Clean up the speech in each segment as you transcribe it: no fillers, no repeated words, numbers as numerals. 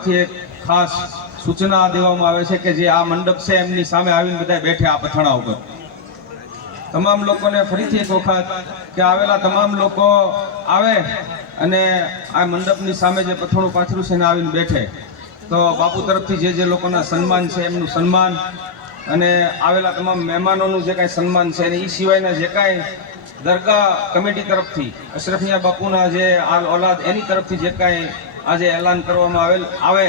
તરફથી એક ખાસ સૂચના દેવામાં આવે છે કે જે આ મંડપ છે એમની સામે આવીને બધા બેઠે આ પથાણા ઉપર તમામ લોકોને ફરીથી એક વખત કે આવેલા તમામ લોકો આવે અને આ મંડપની સામે જે પથાણું પાથર્યું છે એને આવીને બેઠે તો બાપુ તરફથી જે લોકોના સન્માન છે એમનું સન્માન અને આવેલા તમામ મહેમાનોનું જે કાંઈ સન્માન છે અને એ સિવાયના જે કાંઈ દરગાહ કમિટી તરફથી અશરફિયા બાપુના જે આલ ઓલાદ એની તરફથી જે કાંઈ આજે એલાન કરવામાં આવે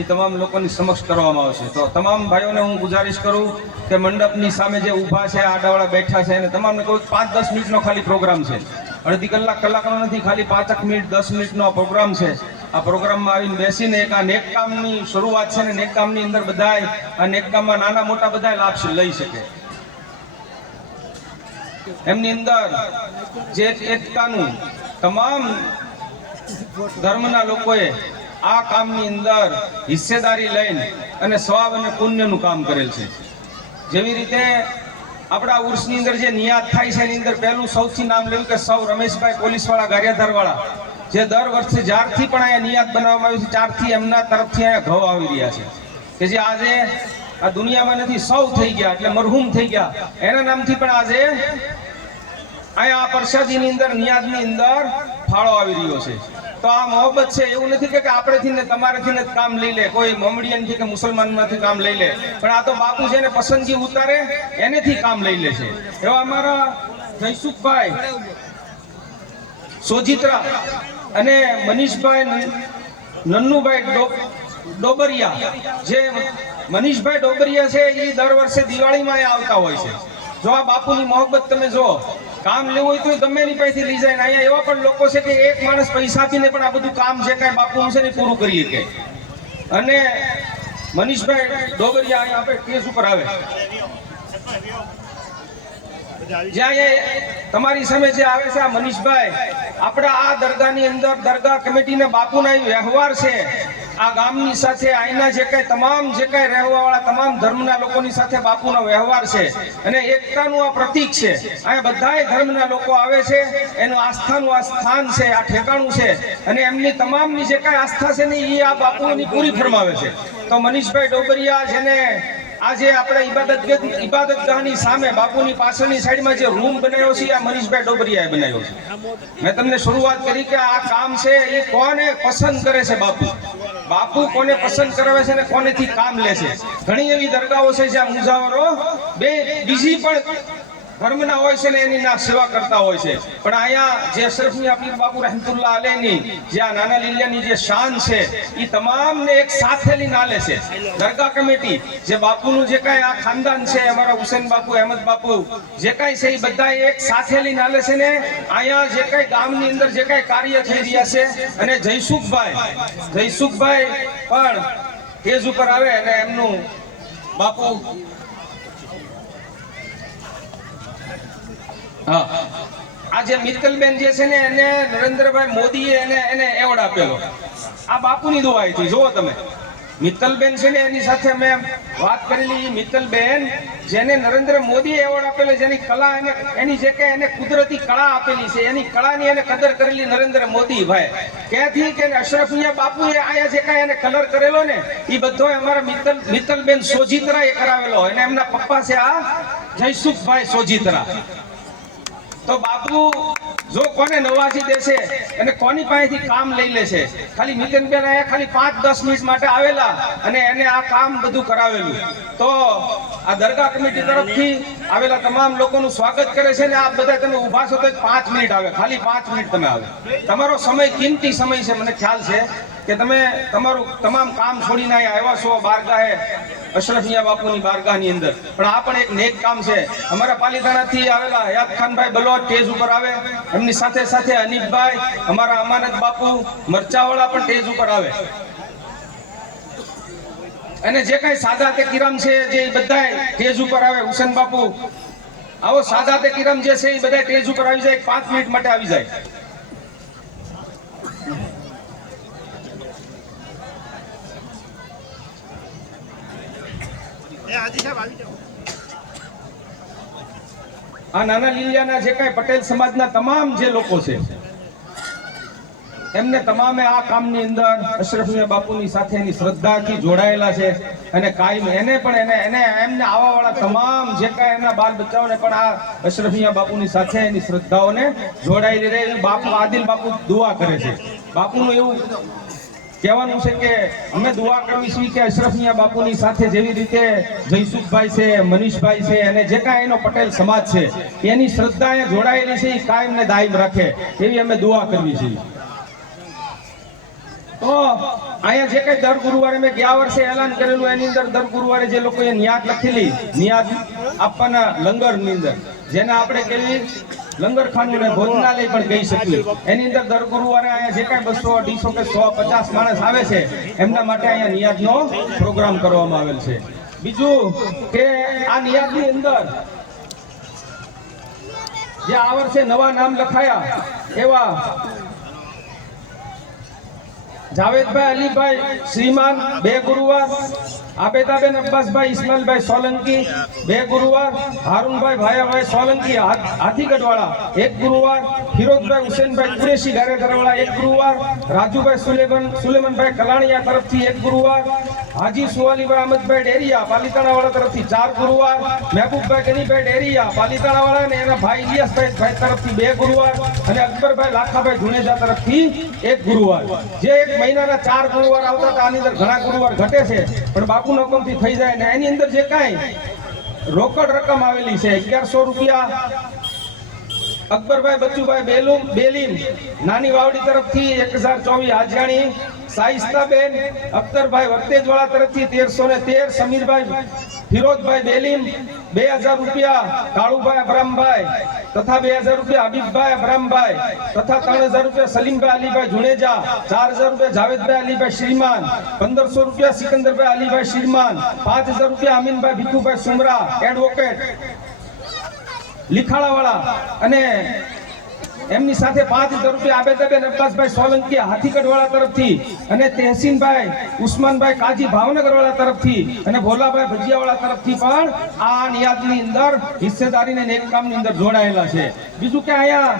એ તમામ લોકોની સમક્ષ કરવામાં આવશે. તો તમામ ભાઈઓને હું ગુજારિશ કરું કે મંડપની સામે જે ઊભા છે આડાવાળા બેઠા છે અને તમામને કોઈ 5-10 મિનિટનો ખાલી પ્રોગ્રામ છે, અડધી કલાકનો નથી, ખાલી 5 મિનિટ 10 મિનિટનો પ્રોગ્રામ છે. આ પ્રોગ્રામમાં આવીને બેસીને એક આ નેક કામની શરૂઆત છે ને નેક કામની અંદર બધાય આ નેક કામમાં નાના મોટા બધાય લાભ લઈ શકે. એમની અંદર જે એકતાનું તમામ ધર્મના લોકોએ આ કામની અંદર હિસ્સેદારી લઈને અને સવાબ અને પુણ્યનું કામ કરેલ છે. જેવી રીતે આપણા ઉર્સની અંદર જે નિયાદ થાય છે એની અંદર પહેલું સૌથી નામ લેવું કે સૌ રમેશભાઈ પોલીસવાળા ગારિયાધારવાળા જે દર વર્ષે જ્યારથી પણ અહીંયા નિયાદ બનાવવામાં આવ્યું છે ત્યારથી એમના તરફથી અહીંયા ઘઉં આવી રહ્યા છે કે જે આજે આ દુનિયામાં નથી, સૌ થઈ ગયા એટલે મરહૂમ થઈ ગયા એના નામથી પણ આજે અહીંયા આ પ્રસાદીની અંદર નિયાદની અંદર ફાળો આવી રહ્યો છે. તો આ મોહબ્બત છે, એવું નથી કે આપણેથી ને તમારેથી ને કામ લઈ લે, કોઈ મોમડિયનથી કે મુસલમાનમાંથી કામ લઈ લે, પણ આ તો બાપુ છે ને પસંદગી ઉતારે એનેથી કામ લઈ લે છે. એવા અમારા જયસુખભાઈ સોજિત્રા અને મનીષભાઈ નન્નુભાઈ ડોબરિયા, જે મનીષભાઈ ડોબરિયા છે એ દર વર્ષે દિવાળીમાં આવતા હોય છે. જો આ બાપુની મોહબ્બત તમે જો, કામ લેવું હોય તો ગમે એની પાસેથી લઈ જાય. અહીંયા એવા પણ લોકો છે કે એક માણસ પૈસા આપીને પણ આ બધું કામ જે કાંઈ બાપુનું છે ને પૂરું કરી શકે. અને મનીષભાઈ ડોબરિયા અહીંયા આપણે કેસ ઉપર આવે, જ્યાં તમારી સામે જે આવે છે આ મનીષભાઈ, આપણા આ દરગાહની અંદર દરગાહ કમિટીના બાપુના વ્યવહાર છે આ ગામની સાથે, અહીંના જે કઈ તમામ જે કઈ રહેવાવાળા તમામ ધર્મના લોકોની સાથે બાપુનો વ્યવહાર છે અને એકતાનું આ પ્રતીક છે. અહીંયા બધાય ધર્મના લોકો આવે છે, એનું આસ્થાનું આ સ્થાન છે, આ ઠેકાણું છે અને એમની તમામની જે કઈ આસ્થા છે ને એ આ બાપુની પૂરી ફરમાવે છે. તો મનીષભાઈ ડોબરિયા જેને આજે આપણે ઇબાદતગાહની સામે બાપુની પાછળની સાઈડમાં જે રૂમ બનાવ્યો છે આ મનીષભાઈ ડોબરિયાએ બનાવ્યો છે. મેં તમને શરૂઆત કરી કે આ કામ છે એ કોને પસંદ કરે છે, બાપુ કોને પસંદ કરાવે છે અને કોનેથી કામ લે છે. ઘણી એવી દરગાહો છે જ્યાં મુજાવરો બીજી પણ ધર્મના હોય છે ને એની ના સેવા કરતા હોય છે, પણ અહીંયા જે અશરફિયા પીર બાપુ રહેમતુલ્લાહ અલૈહની જે આ નાના લીલિયાની જે શાન છે એ તમામને એક સાથે લઈને આલે છે. દરગાહ કમિટી જે બાપુનું જે કાંઈ આ ખાનદાન છે, અમારા હુસેન બાપુ, અહેમદ બાપુ જે કાંઈ છે એ બધા એક સાથે લઈને આલે છે ને અહીંયા જે કાંઈ ગામની અંદર જે કાંઈ કાર્ય થઈ રહ્યા છે. અને જયસુખભાઈ પણ સ્ટેજ ઉપર આવે અને એમનું બાપુ આજે મિત્તલબેન જે છે ને એને નરેન્દ્રભાઈ મોદીએ એને એવોર્ડ આપેલો. આ બાપુની દુઆથી જુઓ તમે, મિત્તલબેન છે ને એની સાથે મેં વાત કરેલી. મિત્તલબેન જેને નરેન્દ્ર મોદીએ એવોર્ડ આપેલો, જેની કલા એની જે કે એને કુદરતી કળા આપેલી છે, એની કળાની એને કદર કરેલી નરેન્દ્ર મોદી ભાઈ. ક્યાંથી કે અશરફિયા બાપુએ આયા જે કાંઈ એને કલર કરેલો ને એ બધો અમારા મિત્તલબેન સોજિત્રાએ કરાવેલો અને એમના પપ્પા છે આ જયસુખભાઈ સોજિત્રા. તો બાપુ જો કોને નવાજી દેશે અને કોની પાસેથી કામ લઈ લેશે. ખાલી મિતનબેન આયા ખાલી 5-10 મિનિટ માટે આવેલા અને એને આ કામ બધું કરાવેલું. તો આ દરગાહ કમિટી તરફથી આવેલા તમામ લોકોનું સ્વાગત કરે છે ને આપ બધા તમે ઊભા છો તો 5 મિનિટ આવે, ખાલી 5 મિનિટ તમે આવે. તમારો સમય કિંમતી સમય છે, મને ખ્યાલ છે કે તમે તમારું તમામ કામ છોડીને આવ્યા છો બારગાહે, અશરફિયા બાપુની બારગાહની અંદર. પણ આ પણ એક નેક કામ છે. અમારા પાલીતાણાથી આવેલા હયાત ખાનભાઈ બલોચ સ્ટેજ ઉપર આવે, એમની સાથે સાથે અનીફભાઈ, અમારા અમાનત બાપુ મરચાવાળા પણ સ્ટેજ ઉપર આવે. અને જે કઈ સાદાતે કિરામ છે જે બધા સ્ટેજ ઉપર આવે. હુસેન બાપુ આવો, સાદાતે કિરામ જે છે એ બધા સ્ટેજ ઉપર આવી જાય, 5 મિનિટ માટે આવી જાય. આ નાના લીલિયાના જે કાંઈ પટેલ સમાજના તમામ જે લોકો છે એમને તમામે આ કામની અંદર અશરફ મિયા બાપુની સાથે એની શ્રદ્ધાથી જોડાયેલા છે અને કાયમ એને પણ એમને આવાવાળા તમામ જે કાંઈ એના બાલ બચ્ચાઓને પણ આ અશરફ મિયા બાપુની સાથે એની શ્રદ્ધાઓને જોડાયેલી રહે એવું બાપુ આદિલ બાપુ દુઆ કરે છે. બાપુનું એવું કહેવાનું છે કે અમે દુઆ કરવી છીએ કે અશરફ મિયા બાપુની સાથે જેવી રીતે જયસુખભાઈ છે, મનીષભાઈ છે અને જે કાંઈ એનો પટેલ સમાજ છે એની શ્રદ્ધા અહીંયા જોડાયેલી છે એ કાયમ ને દાયમ રાખે એવી અમે દુઆ કરવી છીએ. તો અહીંયા જે કઈ દર ગુરુવારે મેં ગયા વર્ષે એલાન કરેલું એની અંદર દર ગુરુવારે જે લોકોએ નિયાદ લખેલી નિયાદ આપવાના લંગરની અંદર જેને આપણે કેવી લંગર ખાનું ને ભોજનાલય પણ કહી શકીએ એની અંદર દર ગુરુવારે અહીંયા જે કાંઈ 200, 250 કે 150 માણસ આવે છે એમના માટે અહીંયા નિયાદનો પ્રોગ્રામ કરવામાં આવેલ છે. બીજું કે આ નિયાદની અંદર જે આ વર્ષે નવા નામ લખાયા એવા જાવેદભાઈ અલીભાઈ શ્રીમાન 2 ગુરુવાર, આબેદાબેન અબ્બાસભાઈ ઇસ્માઇલભાઈ સોલંકી 2 ગુરુવાર, હારૂનભાઈ ભાયાભાઈ સોલંકી હાથીગઢવાળા 1 ગુરુવાર, ફિરોઝભાઈ હુસેનભાઈ કુરેશી ગારેધરવાળા 1 ગુરુવાર, રાજુભાઈ સુલેમનભાઈ કલાણીયા તરફથી 1 ગુરુવાર, હાજી સુવાલીભાઈ અહમદભાઈ ડેરિયા પાલીતાણાવાળા તરફથી 4 ગુરુવાર, મહેબૂબભાઈ ગનીભાઈ ડેરિયા પાલીતાણાવાળા અને એના ભાઈ ઇલિયાસભાઈ તરફથી 2 ગુરુવાર અને અકબરભાઈ લાખાભાઈ ધુણેજા તરફથી 1 ગુરુવાર. જે એક મહિનાના 4 ગુરુવાર આવતા હતા આની અંદર ઘણા ગુરુવાર ઘટે છે પણ બાપુના હુકમથી થઈ જાય ને એની અંદર જે કાંઈ રોકડ રકમ આવેલી છે 1100 રૂપિયા અકબરભાઈ બચ્ચુભાઈ બેલીમ નાની વાવડી તરફથી 1024 હાજરાણી, સાઈસ્તાબેન અખ્તરભાઈ વરતેજવાળા તરફથી 1313, સમીરભાઈ ફિરોઝભાઈ બેલીમ 2000 રૂપિયા કાળુભાઈ અબ્રામભાઈ તથા 2000 રૂપિયા હબીબભાઈ અબ્રામભાઈ તથા 3000 રૂપિયા સલીમભાઈ અલીભાઈ જુણેજા, 4000 રૂપિયા જાવેદભાઈ અલીભાઈ શ્રીમાન, 1500 રૂપિયા સિકંદરભાઈ અલીભાઈ શ્રીમાન, 5000 રૂપિયા અમીનભાઈ ભીખુભાઈ સુમરા એડવોકેટ લીખાણાવાળા અને એમની સાથે 5000 રૂપિયા આબેદાબેન અબ્બાસભાઈ સોલંકી હાથીગઢવાળા તરફથી અને તહેસીનભાઈ ઉસ્માનભાઈ કાજી ભાવનગરવાળા તરફથી અને ભોલાભાઈ ભજીયાવાળા તરફથી પણ આ નિયાદની અંદર હિસ્સેદારીને નેક કામની અંદર જોડાયેલા છે. બીજું કે અહીંયા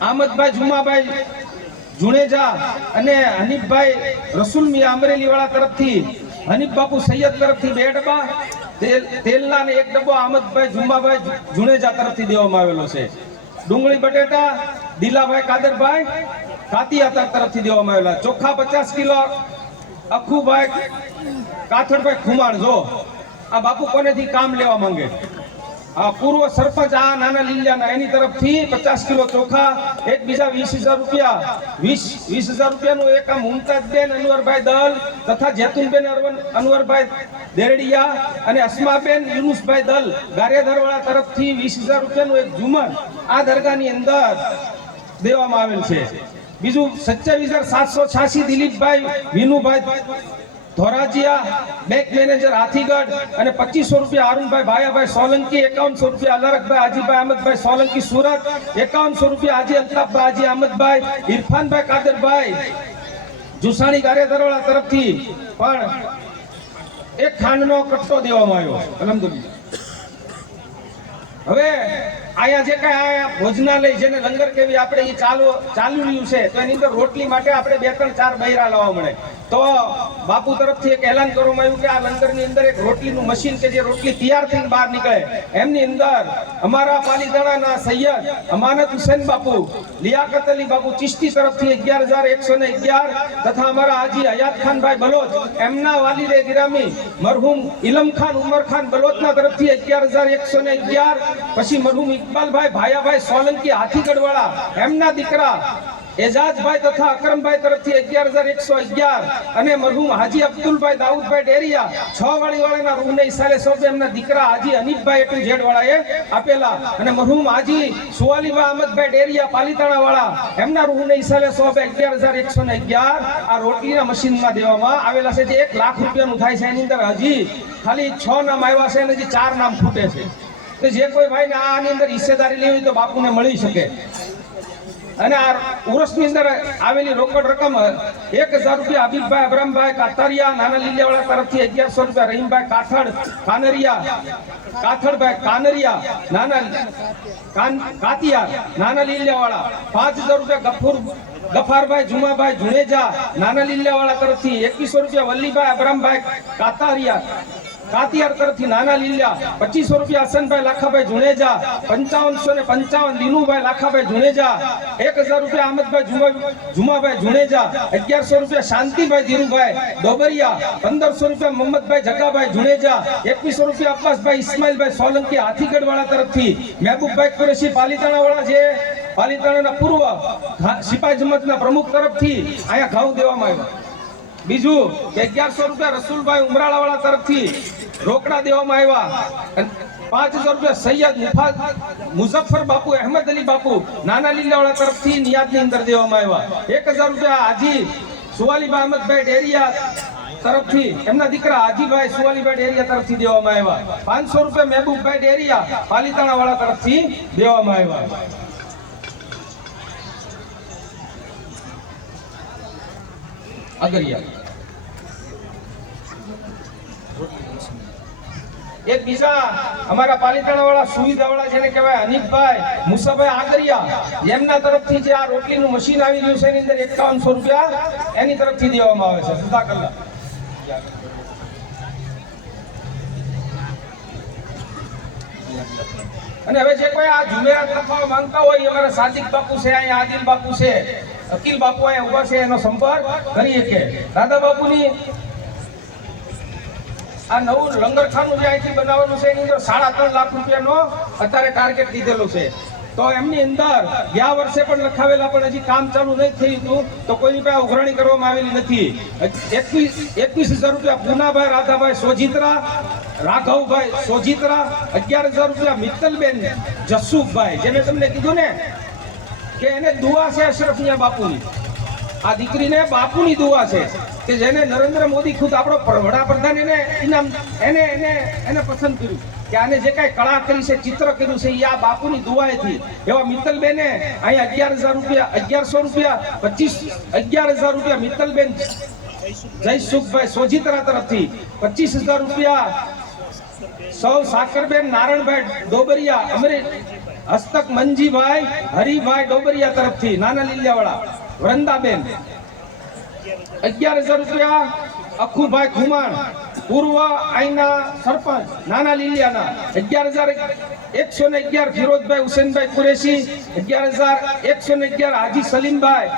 આમદભાઈ જુમાભાઈ જુણેજા અને હનીફભાઈ રસુલ મિયા અમરેલીવાળા તરફથી હનીફ બાપુ સૈયદ તરફથી 2 ડબ્બા તેલના ને 1 ડબ્બો આમદભાઈ જુમાભાઈ જુણેજા તરફથી દેવામાં આવેલો છે. ડુંગળી બટેટા દિલાભાઈ કાદરભાઈ કાતિયા તરફથી દેવામાં આવેલા, ચોખા 50 કિલો અખુભાઈ કાથડભાઈ ખુમાણ. જો આ બાપુ કોનેથી કામ લેવા માંગે પૂર્વ સરપંચ આ નાના લીલિયાના એની તરફથી 50 કિલો ચોખા, એક બીજા 20000 રૂપિયા 20000 રૂપિયાનું એક આ મુમતાજબેન અનવરભાઈ દલ તથા જેતુનબેન અનવરભાઈ દેરડિયા અને અસ્માબેન યુનુસભાઈ દલ ગારેધરવાળા તરફથી 20000 રૂપિયાનું એક ઝુમર આ દરગાહની અંદર દેવામાં આવેલ છે. બીજું 27786 દિલીપભાઈ વિનુભાઈ ધોરાજીયા બેંક મેનેજર હાથીગઢ અને 2500 રૂપિયા અરુણભાઈ ભાયાભાઈ સોલંકી, 5100 રૂપિયા અલરકભાઈ હાજીભાઈ અહમદભાઈ સોલંકી સુરત, 5100 રૂપિયા હાજી અલ્તાફભાઈ હાજી અહમદભાઈ, ઇરફાનભાઈ કાદરભાઈ જુસાણી ગારેધરવાળા તરફથી પણ એક ખાંડનો કટ્ટો દેવામાં આવ્યો. અલહમદુલિલ્લાહ. હવે અહીંયા જે કઈ ભોજનાલય જેને લંગર કેવી આપણે એ ચાલુ રહ્યું છે તો એની અંદર રોટલી માટે આપણે 2 3 4 બૈરા લાવવા મળે તો બાપુ તરફથી એક એલાન કરવામાં આવ્યું કે આ લંગરની અંદર એક રોટલીનું મશીન કે જે રોટલી તૈયાર થઈને બહાર નીકળે એમની અંદર અમારા પાલીતાણાના સૈયદ અમાનત હુસેન બાપુ, લિયાકત અલી બાપુ ચિશ્તી તરફથી 11111 તથા અમારા હાજી હયાત ખાનભાઈ બલોચ એમના વાલિદે ગિરામી મરહુમ ઇલમ ખાન ઉમર ખાન બલોચના તરફથી 11111, પછી મરહુમ ઇકબાલભાઈ ભાયાભાઈ સોલંકી હાથીગઢવાળા એમના દીકરા એજાજભાઈ તથા અકરમભાઈ તરફથી 11111 અને મરહુમ હાજી અબ્દુલભાઈ દાઉદભાઈ ડેરિયા 6 વાળીવાળાના રૂહને ઈસાલે સોંપે એમના દીકરા હાજી હનીફભાઈ ટુ ઝેડ વાળાએ આપેલા અને મરહુમ હાજી સુવાલીભાઈ અહમદભાઈ ડેરિયા પાલીતાણાવાળા એમના રૂહને ઈસાલે સોંપે 11111 આ રોટલીના મશીનમાં દેવામાં આવેલા છે જે 1 લાખ રૂપિયાનું થાય છે. એની અંદર હજી ખાલી 6 નામ આવ્યા છે અને હજી 4 નામ ખૂટે છે. તો જે કોઈ ભાઈને આની અંદર હિસ્સેદારી લેવી તો બાપુને મળી શકે. અને આ ઉરસની અંદર આવેલી રોકડ રકમ 1000 રૂપિયા હબીબભાઈ અબરામભાઈ કાથરિયા નાના લીલિયાવાળા તરફથી 1100 રૂપિયા રહીમભાઈ કાથડભાઈ કાનરિયા નાના કાતિયા નાના લીલિયાવાળા 5000 રૂપિયા ગફારભાઈ જુમાભાઈ જુનેજા નાના લીલિયાવાળા તરફથી 2100 રૂપિયા વલ્લીભાઈ અબરામભાઈ કાતિયાર તરફથી નાના લીલિયા 2500 રૂપિયા હસનભાઈ લાખાભાઈ જુનેજા 5555 દીનુભાઈ લાખાભાઈ જુનેજા 1000 રૂપિયા અહમદભાઈ જુમાભાઈ જુનેજા 1100 રૂપિયા શાંતિભાઈ ધીરુભાઈ ડોબરિયા 1500 રૂપિયા મોહમ્મદભાઈ જગાભાઈ જુનેજા 2100 રૂપિયા અબ્બાસભાઈ ઇસ્માઇલભાઈ સોલંકી હાથીગઢ વાળા તરફથી મહેબૂબભાઈ કુરેશી પાલીતાણા વાળા જે પાલીતાણાના પૂર્વ સિપાઈ જમાતના પ્રમુખ તરફથી અહીંયા ઘઉં દેવામાં આવ્યા. બીજું 1100 રૂપિયા રસુલભાઈ ઉમરાળા વાળા તરફથી રોકડા દેવામાં આવ્યા. 5000 રૂપિયા સૈયદ મુઝફ્ફર બાપુ અહેમદ અલી બાપુ નાના લીલાવાળા તરફથી નિયાદની અંદર દેવામાં આવ્યા. 1000 રૂપિયા હાજી સુવાલીભાઈ અહમદભાઈ ડેરિયા તરફથી એમના દીકરા હાજીભાઈ સુવાલીભાઈ ડેરિયા તરફથી દેવામાં આવ્યા. 500 રૂપિયા મહેબૂબભાઈ ડેરિયા પાલીતાણા વાળા તરફથી દેવામાં આવ્યા. એક બીજા અમારા પાલીતાણા વાળા સુવિધા વાળા જેને કહેવાય હનીફભાઈ મુસાભાઈ આગરિયા એમના તરફથી જે આ રોટલીનું મશીન આવી રહ્યું છે એની અંદર 5100 રૂપિયા એની તરફથી દેવામાં આવે છે. સુધા કલ્લા અને હવે જે કોઈ આ જુમેરાત લખવા માંગતા હોય અમારા સાદિક બાપુ છે, અહીંયા આદિલ બાપુ છે, અકીલ બાપુ અહીંયા ઉભા છે, એનો સંપર્ક કરી શકે. દાદા બાપુની આ નવું લંગરખાનું જે અહીંથી બનાવવાનું છે એની અંદર 3.5 લાખ રૂપિયાનો અત્યારે ટાર્ગેટ દીધેલું છે. તો એમની અંદર ગયા વર્ષે પણ લખાવેલા પણ હજી કામ ચાલુ નહીં થયું હતું તો કોઈની પાસે ઉઘરાણી કરવામાં આવેલી નથી. 21,000 રૂપિયા પૂનાભાઈ રાધાભાઈ સોજિત્રા રાઘવભાઈ સોજિત્રા 11,000 રૂપિયા મિત્તલબેન જસુફભાઈ જે મેં તમને કીધું ને કે એને દુઆ છે અશરફિયા બાપુની. આ દીકરીને બાપુની દુઆ છે કે જેને નરેન્દ્ર મોદી ખુદ આપણો વડાપ્રધાન એને ઇનામ એને પસંદ કર્યું કે આને જે કાંઈ કળા કરી છે, ચિત્ર કર્યું છે એ આ બાપુની દુઆએથી. એવા મિત્તલબેને અહીંયા 11,000 રૂપિયા 11,000 રૂપિયા મિત્તલબેન જયસુખભાઈ સોજિત્રા તરફથી 25,000 રૂપિયા સૌ સાકરબેન નારણભાઈ ડોબરિયા અમરેલી હસ્તક મંજીભાઈ હરિભાઈ ડોબરિયા તરફથી નાના લીલિયાવાળા વૃંદાબેન 11,000 રૂપિયા અખુભાઈ ખુમાણ પૂર્વ આઈના સરપંચ નાના લીલિયાના 11,111 ફિરોજભાઈ હુસેનભાઈ કુરેશી 11,111 હાજી સલીમભાઈ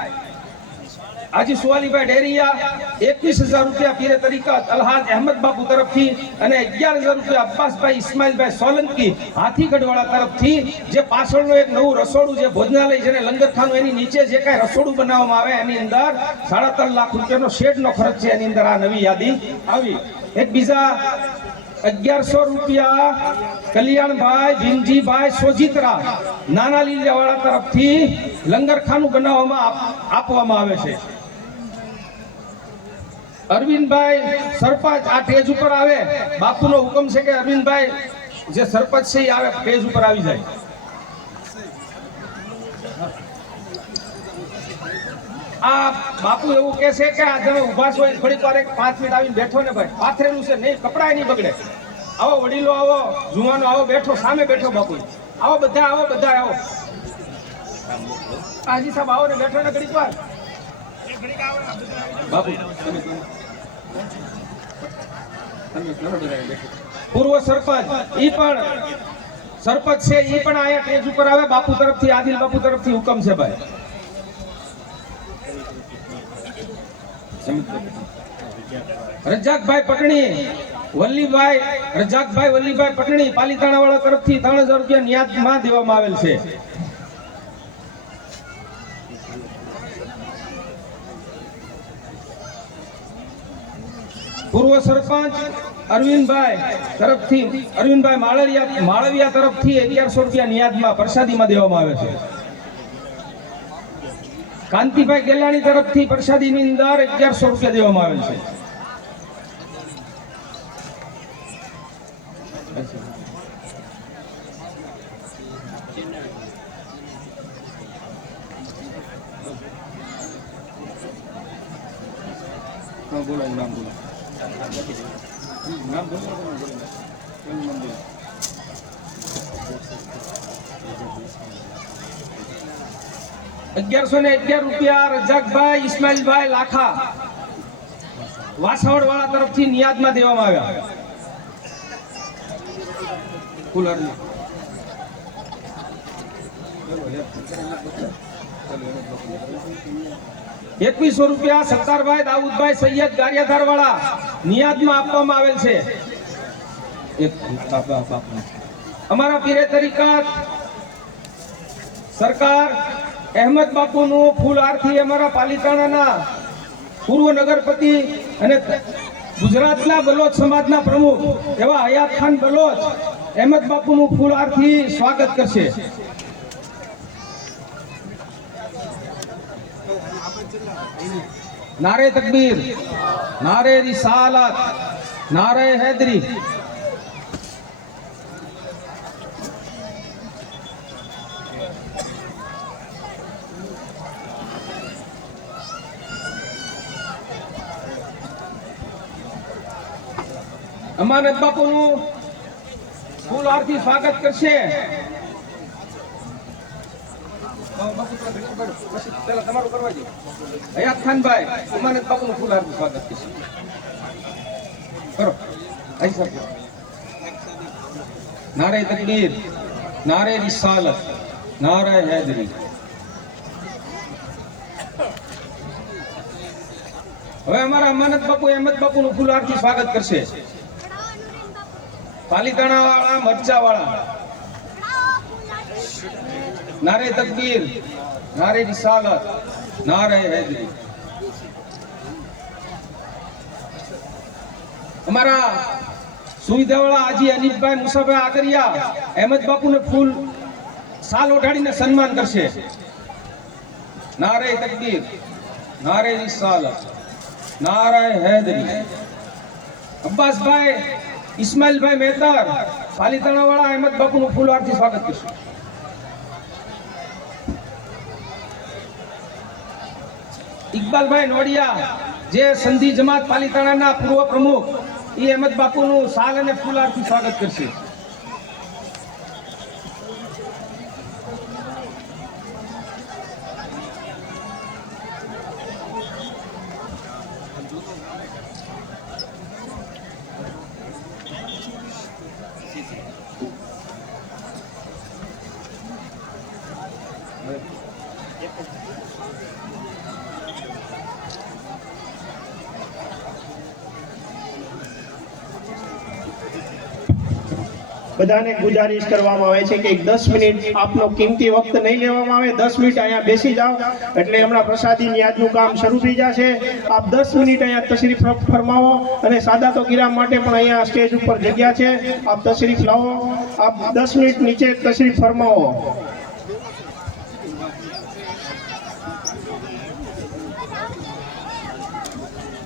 હાજી સુવાલીભાઈ ડેરિયા 21,000 રૂપિયા પીરે તરીકત અલહાજ અહેમદ બાપુ તરફથી અને 11,000 રૂપિયા અબ્બાસભાઈ ઇસ્માઇલભાઈ સોલંકી હાથીગઢ વાળા તરફથી. જે પાછળનું એક નવું રસોડું જે ભોજનાલય જેને લંગરખાનું એની નીચે જે કાંઈ રસોડું બનાવવામાં આવે એની અંદર 3.5 લાખ રૂપિયાનો શેડનો ખર્ચ છે. એની અંદર આ નવી યાદી આવી. એક બીજા 1100 રૂપિયા કલ્યાણભાઈ ભીમજીભાઈ સોજિત્રા નાના લીલિયાવાળા તરફથી લંગરખાનું બનાવવામાં આપવામાં આવે છે. અરવિંદભાઈ સરપંચ આ પેજ ઉપર આવે, બાપુનો હુકમ છે કે અરવિંદભાઈ જે સરપંચ છે એ આવે પેજ ઉપર આવી જાય. આ બાપુ એવું કહે છે કે આ તમે ઉભા છો થોડીક વાર 5 મિનિટ આવીને બેઠો ને ભાઈ, પાથરેલું છે નહીં, કપડાય નહીં બગડે. આવો વડીલો, આવો જુવાનો, આવો બેઠો, સામે બેઠો બાપુ, આવો બધા આવો. હાજી સાહેબ આવો ને બેઠો ને ઘડીક વાર બાપુ. પૂર્વ સરપંચ ઈ પણ સરપંચ છે, ઈ પણ આયા પેજ ઉપર આવે. બાપુ તરફથી આદિલ બાપુ તરફથી હુકમ છે ભાઈ. રજાકભાઈ પટણી વલ્લીભાઈ પટણી પાલીતાણા વાળા તરફથી 3,000 રૂપિયા નિયાદમાં દેવામાં આવેલ છે. પૂર્વ સરપંચ અરવિંદભાઈ માળવિયા તરફથી 1100 રૂપિયા નિયાદમાં પ્રસાદીમાં દેવામાં આવે છે. કાંતિભાઈ ગેલાણી તરફથી પ્રસાદીની અંદર 1100 રૂપિયા દેવામાં આવેલ છે. બોલો નામ બોલો નામ બોલો 1111 રૂપિયા રજાકભાઈ ઇસ્માઇલભાઈ લાખા વાસવડ વાળા તરફથી નિયાદમાં દેવામાં આવ્યા. કુલરની 2100 રૂપિયા સત્તારભાઈ દાઉદભાઈ સૈયદ ગારિયાધાર વાળા નિયાદમાં આપવામાં આવેલ છે. અમારા પીરે તરીકત સરકાર અહેમદ બાપુનું ફૂલ આરતી અમારા પાલિતાણાના પૂર્વ નગરપતિ અને ગુજરાતના બલોચ સમાજના પ્રમુખ એવા હયાત ખાન બલોચ અહેમદ બાપુનું ફૂલ આરતી સ્વાગત કરશે. नारे तकबीर, नारे रिसालत, नारे हैदरी. અમાનત બાપુનું ફૂલ આરતી સ્વાગત કરશે. તમારું કરવા દો. હયાત ખાનભાઈ અમાનત બાપુનું ફૂલ આરતી સ્વાગત કરશે. કરો નારે તકબીર, નારે રિસાલત, નારે हैदरी. હવે અમારા અમાનત બાપુ અહેમદ બાપુનું ફૂલ આરતી સ્વાગત કરશે. પાલિતાણા વાળા મરચા વાળા नारे तकबीर, नारे रिसालत, नारे हैदरी. हमारा सुविधावाला आजी अनिफभाई मुसाभाई आगरिया अहमद बापू ने फूल साल ओढ़ाड़ीने सन्मान करशे. नारे तकबीर, नारे रिसालत, नारे हैदरी. अब्बास भाई इस्माइल भाई मेहतर पालिताणा वाला अहमद बापू नु फूल आरती स्वागत करशे. इकबाल भाई नोडिया जे संधि जमात पालिताणा पूर्व प्रमुख ई अहमद बापू नु साल अने फूल आरती स्वागत करशे. બધાને ગુજારિશ કરવામાં આવે છે કે 10 મિનિટ આપનો કિંમતી વખત નહીં લેવામાં આવે. 10 મિનિટ અહીંયા બેસી જાઓ એટલે હમણાં પ્રસાદી ન્યાજનું કામ શરૂ થઈ જશે. આપ 10 મિનિટ અહીંયા તશરીફ ફરમાવો અને સાદાતો કિરામ માટે પણ અહીંયા સ્ટેજ ઉપર જગ્યા છે. આપ તશરીફ લાવો. આપ 10 મિનિટ નીચે તશરીફ ફરમાવો.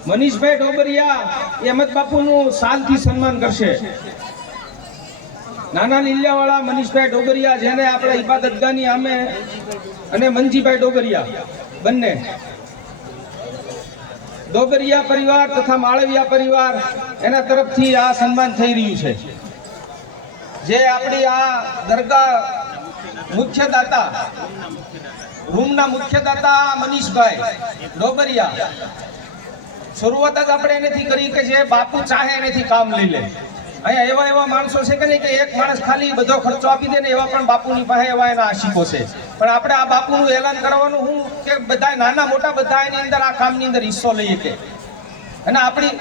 મનીષભાઈ ડોબરિયા અહેમદ બાપુનું સાલથી સન્માન કરશે. નાના લીલિયાવાળા મનીષભાઈ ડોબરિયા જેને આપણે ઇબાદતગાહની આમે અને મંજીભાઈ ડોબરિયા બંને ડોબરિયા પરિવાર તથા માળવિયા પરિવાર એના તરફથી આ સન્માન થઈ રહ્યું છે. જે આપણી આ દરગાહ મુખ્ય દાતા રૂમના મુખ્ય દાતા મનીષભાઈ ડોબરિયા શરૂઆત જ આપણે એનેથી કરી કે જે બાપુ ચાહે એનેથી કામ લઈ લે. અહીંયા એવા માણસો છે કે નહીં કે એક માણસ ખાલી બધો ખર્ચો આપી દે ને એવા પણ બાપુની પાસે એવા એના આશિકો છે. પણ આપણે આ બાપુનું એલાન કરવાનું હું કે બધા નાના મોટા બધા એની અંદર આ કામની અંદર હિસ્સો લઈએ કે અને આપણી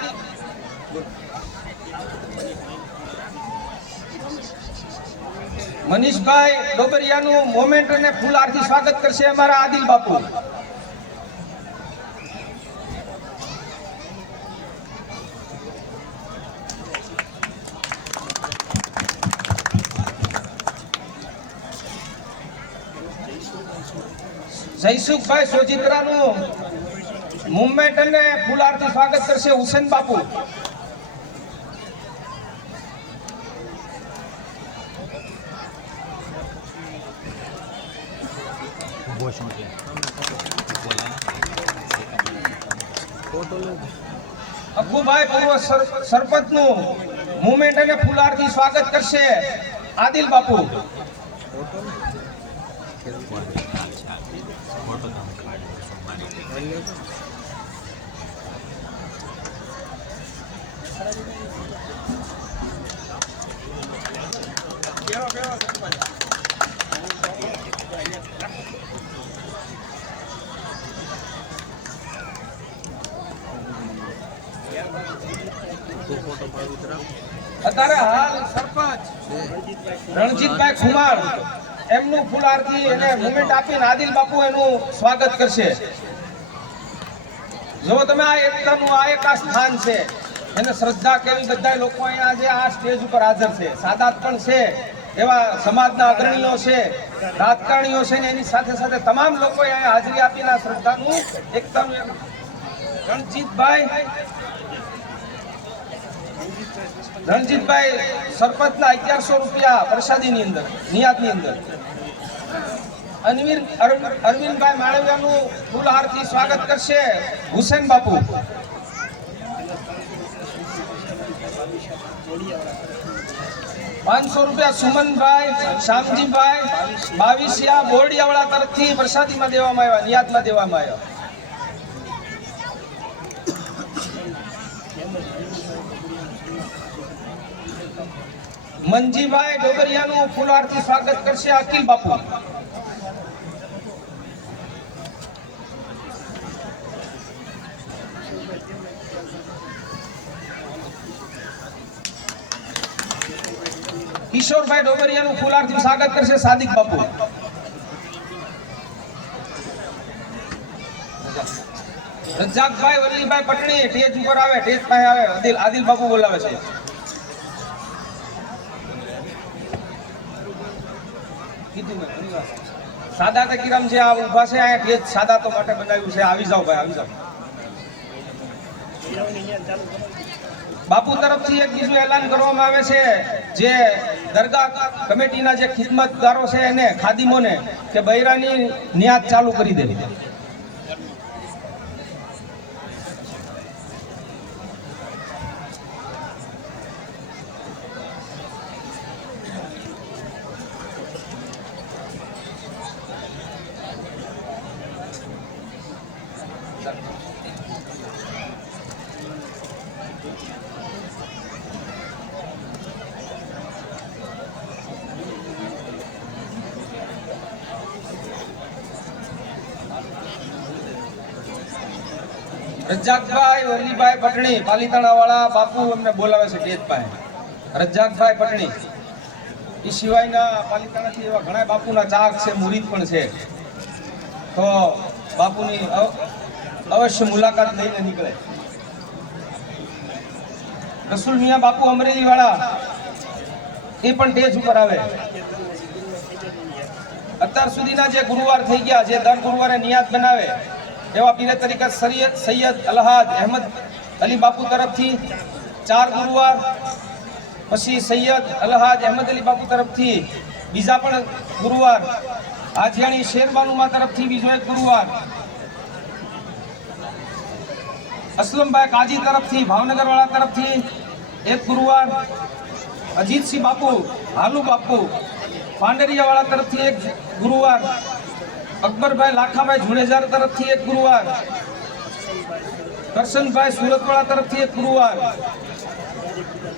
મનીષભાઈ ડોબરિયાનું મોમેન્ટ અને ફૂલ આરતી સ્વાગત કરશે અમારા આદિલ બાપુ. જયસુખભાઈ સોજિત્રાનું મુવમેન્ટ અને ફૂલ આરતી સ્વાગત કરશે હુસેન બાપુ. અખુભાઈ પૂર્વ સરપંચનું મુવમેન્ટ અને ફુલારથી સ્વાગત કરશે આદિલ બાપુ. અત્યારે હાલ સરપંચ રણજીતભાઈ ખુમાર એમનું ફૂલહારથી એને મુવમેન્ટ આપીને આદિલ બાપુ એનું સ્વાગત કરશે. જો તમે આ એકતાનું આ એક આ સ્થાન છે એને શ્રદ્ધા કેવી બધા લોકો અહીંયા આજે આ સ્ટેજ ઉપર હાજર છે. સાદાત પણ છે, એવા સમાજના અગ્રણીઓ છે, રાજકારણીઓ છે ને એની સાથે સાથે તમામ લોકો અહીંયા હાજરી આપીને આ શ્રદ્ધાનું એકતાનું રણજીતભાઈ સરપંચના 1100 રૂપિયા પ્રસાદીની અંદર નિયાતની અંદર. અરવિંદભાઈ માળવિયાનું ફૂલહારથી સ્વાગત કરશે હુસેન બાપુ. ₹500 સુમનભાઈ શામજીભાઈ બાવીસિયા બોરડિયાવાળા તરફથી પ્રસાદીમાં દેવામાં આવ્યા, નિયાતમાં દેવામાં આવ્યા. મંજીભાઈ ડોગરિયાનું ફૂલહારથી સ્વાગત કરશે અકિલ બાપુ. કિશોરભાઈ ડોગરિયાનું ફૂલહારથી સ્વાગત કરશે સાદિક બાપુ. રજાકભાઈ વલ્લીભાઈ પટણી ટેજ ઉપર આવે, ટેજ પાસે આવે, આદિલ બાપુ બોલાવે છે. સાદા કિરમ છે આ ઉભા છે આ ટેજ સાદાતો માટે બનાવ્યું છે. આવી જાઓ ભાઈ, આવી જાઓ. બાપુ તરફથી એક બીજું એલાન કરવામાં આવે છે જે દરગાહ કમિટીના જે ખિદમતગારો છે એને ખાદિમોને કે બૈરાની નિયાત ચાલુ કરી દે. રજાકભાઈ વલ્લીભાઈ પટણી પાલીતાણા વાળા બાપુ અમને બોલાવે છે ટેજભાઈ. રજાકભાઈ પટણી એ સિવાયના પાલીતાણાથી એવા ઘણા બાપુના ચાહક છે, મુરીદ પણ છે. તો બાપુની અવશ્ય મુલાકાત લઈને નીકળે. રસુલ મિયા બાપુ અમરેલી વાળા એ પણ ટેજ ઉપર આવે. અત્યાર સુધીના જે ગુરુવાર થઈ ગયા, જે દર ગુરુવારે નિયાત બનાવે એવા પીરે તરીકે સૈયદ અલ્હાજ અહેમદ અલી બાપુ તરફથી 4 ગુરુવાર, પછી સૈયદ અલ્હાજ અહેમદ અલી બાપુ તરફથી બીજા પણ ગુરુવાર, હાજીયાણી શેરબાનુમા તરફથી બીજો એક ગુરુવાર, અસલમભાઈ કાજી તરફથી ભાવનગર વાળા તરફથી એક ગુરુવાર, અજીતસિંહ બાપુ હાલુ બાપુ પાંડરિયા વાળા તરફથી એક ગુરુવાર, અકબરભાઈ લાખાભાઈ જુણેજાર તરફથી એક ગુરુવાર, કરશનભાઈ સુરતવાળા તરફથી એક ગુરુવાર,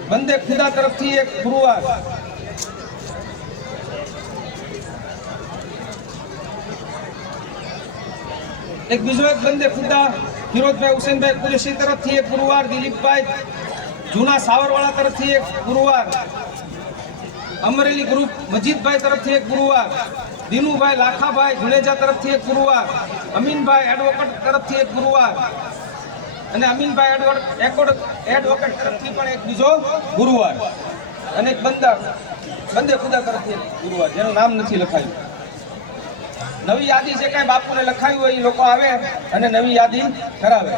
બંદે ખુદા તરફથી એક ગુરુવાર, એક બીજો એક બંદે ખુદા ફિરોજભાઈ હુસેનભાઈ કુરેશી તરફથી એક ગુરુવાર, દિલીપભાઈ જૂના સાવરવાળા તરફથી એક ગુરુવાર, અમરેલી ગ્રુપ મજીદભાઈ તરફથી એક ગુરુવાર, દિનુભાઈ લાખાભાઈ જુણેજા તરફથી એક ગુરુવાર, અમીનભાઈ એડવોકેટ તરફથી એક ગુરુવાર અને અમીનભાઈ એડવોકેટ તરફથી પણ એક બીજો ગુરુવાર અને એક બંદે ખુદા તરફથી એક ગુરુવાર જેનું નામ નથી લખાયું. નવી યાદી જે કાંઈ બાપુને લખાયું હોય એ લોકો આવે અને નવી યાદી કરાવે.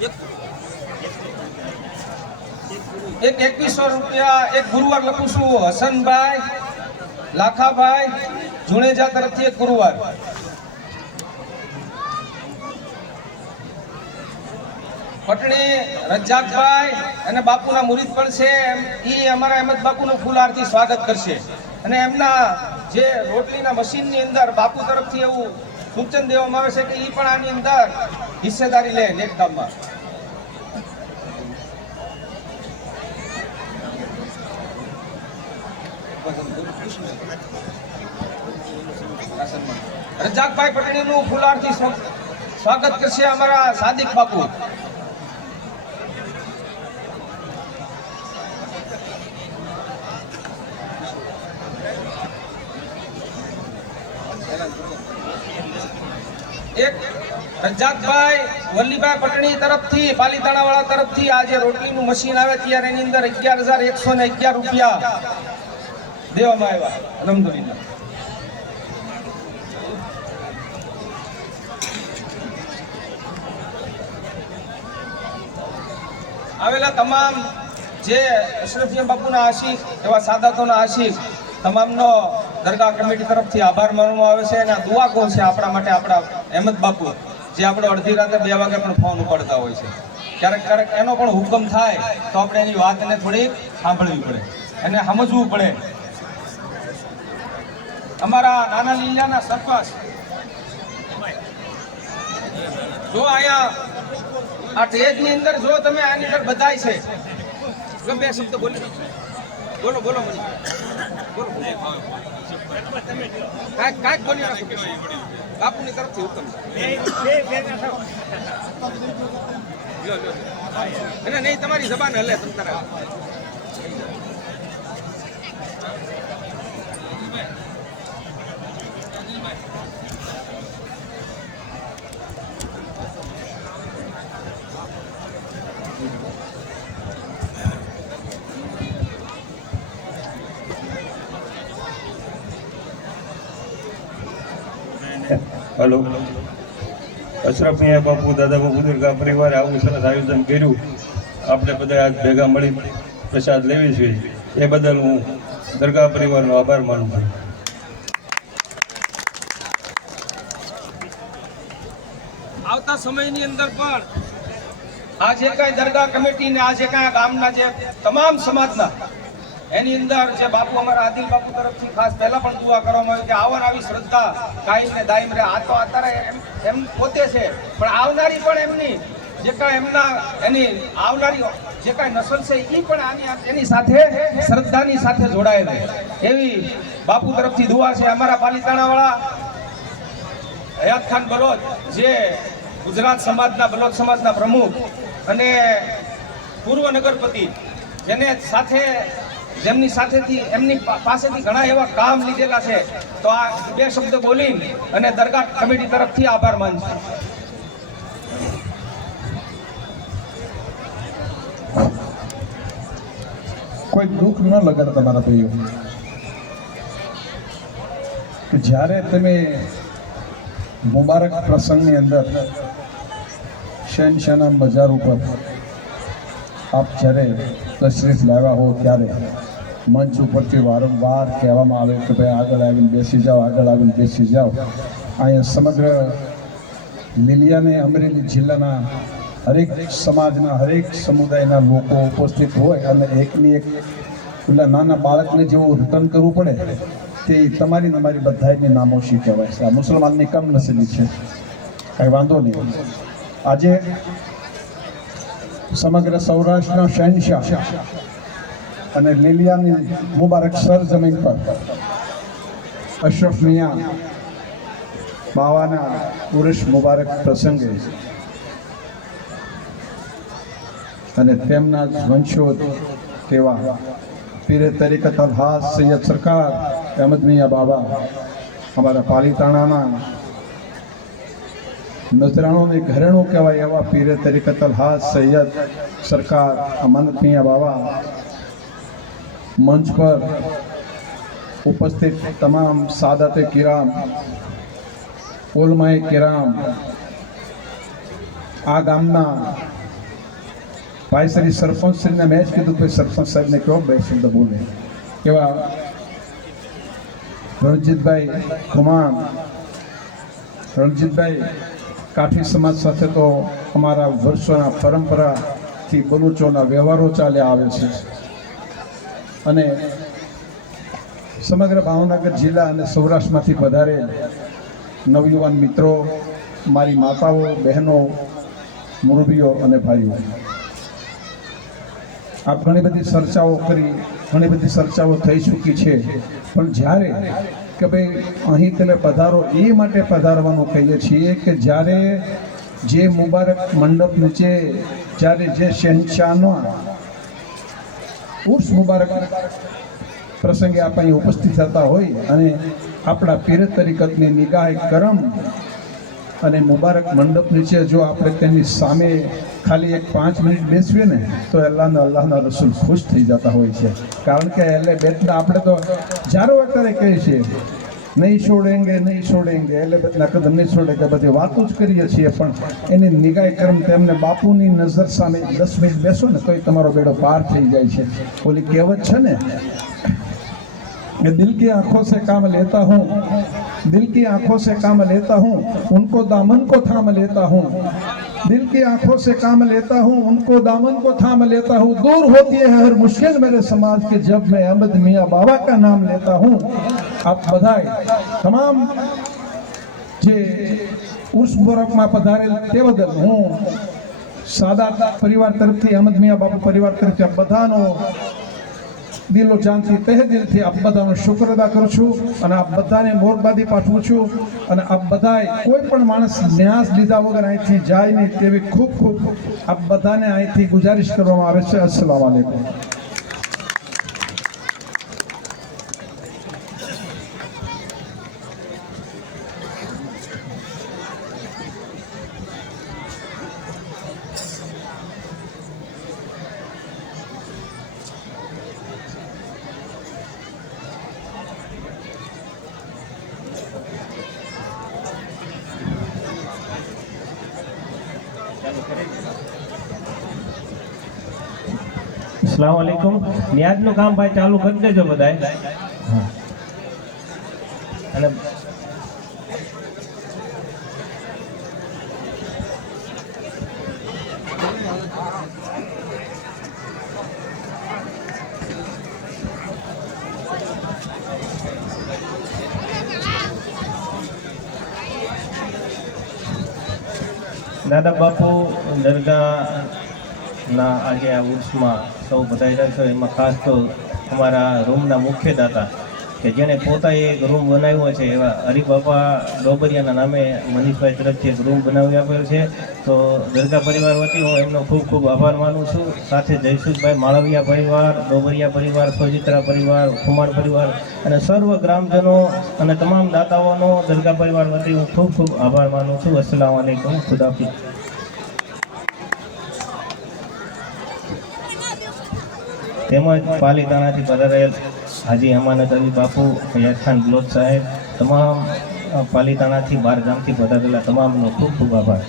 એક 2100 રૂપિયા એક ગુરુવાર લખું છું હસનભાઈ લાખાભાઈ જુણેજા તરફથી એક ગુરુવાર. પટણી રજાકભાઈ અને બાપુના મુરીદ પણ છે, એ અમારા અહેમદ બાપુનું ફૂલહારથી સ્વાગત કરશે. અને એમના જે રોટલીના મશીનની અંદર બાપુ તરફથી એવું સૂચન દેવામાં આવે છે કે એ પણ આની અંદર હિસ્સેદારી લે નેક કામમાં. રજાકભાઈ પટણીનું ફૂલહારથી સ્વાગત કરશે અમારા સાદિક બાપુ. એક રજાકભાઈ વલ્લીભાઈ પટણી તરફથી પાલીતાણાવાળા તરફથી આજે રોટલીનું મશીન આવે ત્યારે એની અંદર 11,111 રૂપિયા દેવામાં આવ્યા. અલહમદુલિલ્લાહ. આવેલા તમામ જે અશરફિયા બાપુના આશિક એવા સાદાતોના આશિક તમામનો દરગાહ કમિટી તરફથી આભાર માનવામાં આવે છે. અને દુઆ કોણ છે આપણા માટે? આપણા અહેમદ બાપુ, જે આપણે અડધી રાતે 2 વાગે પણ ફોન ઉપાડતા હોય છે. ક્યારેક ક્યારેક એનો પણ હુકમ થાય તો આપણે એની વાતને થોડીક સાંભળવી પડે અને સમજવું પડે. અમારા નાના લીલાના સરપંચ જો અહીંયા આ સ્ટેજની અંદર જો તમે આની અંદર બધાય છે, જો 2 શબ્દ બોલી બોલો બોલો મને બોલો કાંઈક બોલી નાખો બાપુની તરફથી હુકમ. અને નહીં તમારી જબાન હલે તમ તારા. હલો, અશરફ મિયા બાપુ, દાદા બાપુ દરગાહ પરિવારે આવું સરસ આયોજન કર્યું. આપણે બધા આજ ભેગા મળી પ્રસાદ લેવી જોઈએ, એ બદલ હું દરગાહ પરિવારનો આભાર માનું છું. આવતા સમયની અંદર પણ આ જે કાંઈ દરગાહ કમિટી ને આ જે કાંઈ ગામના જે તમામ સમાજના એની અંદર જે બાપુ અમારા આદિલ બાપુ તરફથી ખાસ પહેલા પણ દુઆ કરવામાં આવી કે આવર આવી શ્રદ્ધા કાયમ ને દાયમ રહે. આ તો અત્યારે એમ પોતે છે, પણ આવનારી પણ એમની જે કાંઈ એમના એની આવનારી જે કાંઈ નસલ છે એ પણ એની સાથે શ્રદ્ધાની સાથે જોડાયેલ એવી બાપુ તરફથી દુઆ છે. અમારા પાલીતાણાવાળા હયાત ખાન બલોચ, જે ગુજરાત સમાજના બલોચ સમાજના પ્રમુખ અને પૂર્વ નગરપતિ, જેમની સાથેથી એમની પાસેથી ઘણા એવા કામ લીધેલા છે, તો આ 2 શબ્દ બોલી અને દરગાહ કમિટી તરફથી આભાર માનું છું. કોઈ દુઃખ ન લગાડતા તમારા ભાઈઓ કે જ્યારે તમે મુબારક પ્રસંગની અંદર શહેનશાહના મજાર ઉપર આપ જ્યારે તશરીફ લાવ્યા હો ત્યારે મંચ ઉપરથી વારંવાર કહેવામાં આવે કે ભાઈ આગળ આવીને બેસી જાઓ, આગળ આવીને બેસી જાઓ. અહીંયા સમગ્ર લીલિયાને અમરેલી જિલ્લાના હરેક સમાજના હરેક સમુદાયના લોકો ઉપસ્થિત હોય અને એકની એક પેલા નાના બાળકને જેવું રિટર્ન કરવું પડે તે તમારી અમારી બધાની નામોશી કહેવાય છે. આ મુસલમાનની કમનસીબી છે, કાંઈ વાંધો નહીં. આજે સમગ્ર સૌરાષ્ટ્રના શહેનશાહ અને લીલિયાની મુબારક સરજમીન પર અશરફ મિયા બાવાના ઉર્સ મુબારક પ્રસંગે અને તેમના જ વંશોદ તેવા પીરે તરીકત અલહાજ સૈયદ સરકાર અહેમદ મિયા બાબા અમારા પાલીતાણાના નજરાણોની ઘરેણું કહેવાય એવા પીરે તરીકત અલહાજ સૈયદ સરકાર અમનત મિયા બાબા મંચ પર ઉપસ્થિત તમામ સાદતે કિરામ, ઉલમાએ કિરામ, આ ગામના ભાઈ શ્રી સરપંચશ્રીને મેં જ કીધું કે સરપંચ સાહેબને કહો બે શબ્દ બોલે એવા રણજીતભાઈ કુમાર, રણજીતભાઈ કાઠી સમાજ સાથે તો અમારા વર્ષોના પરંપરાથી બલુચોના વ્યવહારો ચાલ્યા આવે છે અને સમગ્ર ભાવનગર જિલ્લા અને સૌરાષ્ટ્રમાંથી પધારેલ નવયુવાન મિત્રો, મારી માતાઓ, બહેનો, મુરબીઓ અને ભાઈઓ, આપ ઘણી બધી ચર્ચાઓ કરી, ઘણી બધી ચર્ચાઓ થઈ ચૂકી છે, પણ જ્યારે કે ભાઈ અહીં તમે પધારો એ માટે પધારવાનું કહીએ છીએ કે જ્યારે જે મુબારક મંડપ નીચે જ્યારે જે શહેનશાહના ઉર્સ મુબારક પ્રસંગે આપ અહીં ઉપસ્થિત થતા હોય અને આપણા પીર તરીકતની નિગાહે કરમ અને મુબારક મંડપ નીચે જો આપણે તેની સામે ખાલી એક 5 મિનિટ બેસવીએ ને તો અલ્લાહના રસૂલ ખુશ થઈ જતા હોય છે. કારણ કે એટલે બેટના આપણે તો જારો અત્યારે કહીએ છીએ નહીં છોડેંગે એટલે બેટના કદમ નહીં છોડે કે બધી વાતો જ કરીએ છીએ, પણ એની નિગાહ કરમ તેમને બાપુની નજર સામે 10 મિનિટ બેસો ને તોય તમારો બેડો પાર થઈ જાય છે. ઓલી કહેવત છે ને, दिल की आंखों से काम लेता हूँ, दिल की आंखों से काम लेता हूँ, उनको दामन को थाम लेता हूँ, दिल की आंखों से काम लेता हूँ, उनको दामन को थाम लेता हूँ, दूर होती है हर मुश्किल मेरे समाज के जब मैं अहमद मियाँ बाबा का नाम लेता हूँ. आप बधाई તમામ જે ઉર્સ મુબારકમાં પધારેલ તે બદલ હું સાદાત પરિવાર તરફથી, અહમદ મિયાँ બાપુ પરિવાર તરફથી આપ બધાનો દિલો જાનથી તહે દિલથી આપ બધાનો શુક્ર અદા કરું છું અને આપ બધાને મોરબાદી પાઠવું છું અને આપ બધાએ કોઈ પણ માણસ ન્યાસ લીધા વગર અહીંથી જાય નહીં તેવી ખૂબ ખૂબ આપ બધાને અહીંથી ગુજારિશ કરવામાં આવે છે. અસ્સલામુ અલૈકુમ. अस्सलाम वालेकुम. ન્યાજનું કામ ભાઈ ચાલુ કરી દેજો બધાએ. અને દાદા બાપુ દરગાહના આજે આ ઉર્સમાં સૌ બધાઈ છો. એમાં ખાસ તો અમારા રૂમના મુખ્ય દાતા કે જેણે પોતાએ એક રૂમ બનાવ્યો છે એવા હરિબાપા ડોબરિયાના નામે મનીષભાઈ તરફથી એક રૂમ બનાવી આપેલ છે. તો દરગાહ પરિવાર વતી હું એમનો ખૂબ ખૂબ આભાર માનું છું. સાથે જયસુખભાઈ માળવિયા પરિવાર, ડોબરિયા પરિવાર, સોજિત્રા પરિવાર, ખુમાણ પરિવાર અને સર્વ ગ્રામજનો અને તમામ દાતાઓનો દરગાહ પરિવાર વતી હું ખૂબ ખૂબ આભાર માનું છું. અસ્સલામુ અલૈકુમ. ખુદાફિઝ. તેમજ પાલીતાણાથી પધારેલ હાજી અમાનત અલી બાપુ, હયાત ખાન બલોચ સાહેબ, તમામ પાલીતાણાથી 12 ગામથી પધારેલા તમામનો ખૂબ ખૂબ આભાર.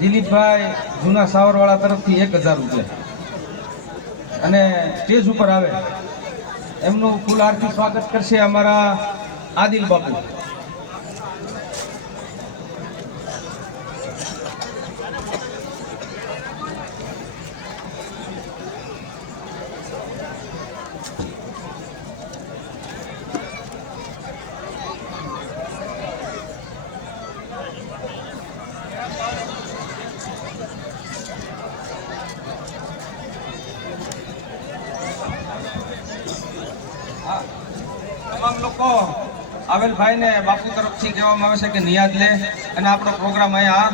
દિલીપભાઈ જૂના સાવરવાળા તરફથી 1000 રૂપિયા અને સ્ટેજ ઉપર આવે એમનું ફૂલ આરતી સ્વાગત કરશે અમારા આદિલ બાપુ. તમામ લોકો આવેલ ભાઈને બાપુ તરફથી કહેવામાં આવે છે કે નિયાદ લે અને આપણો પ્રોગ્રામ અહીંયા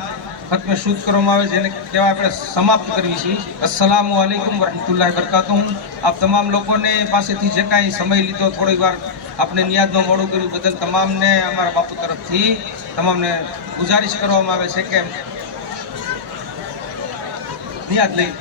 ખત્મે શુદ્ધ કરવામાં આવે છે, જેને કહેવાય આપણે સમાપ્ત કરવી છે. અસ્સલામુ અલૈકુમ વરહમતુલ્લાહિ વબરકાતુહુ. આપ તમામ લોકોને પાસેથી જે કાંઈ સમય લીધો, થોડી વાર આપણે નિયાદમાં મોડું કર્યું બદલ તમામને અમારા બાપુ તરફથી તમામને ગુજારિશ કરવામાં આવે છે કે નિયાદ લઈ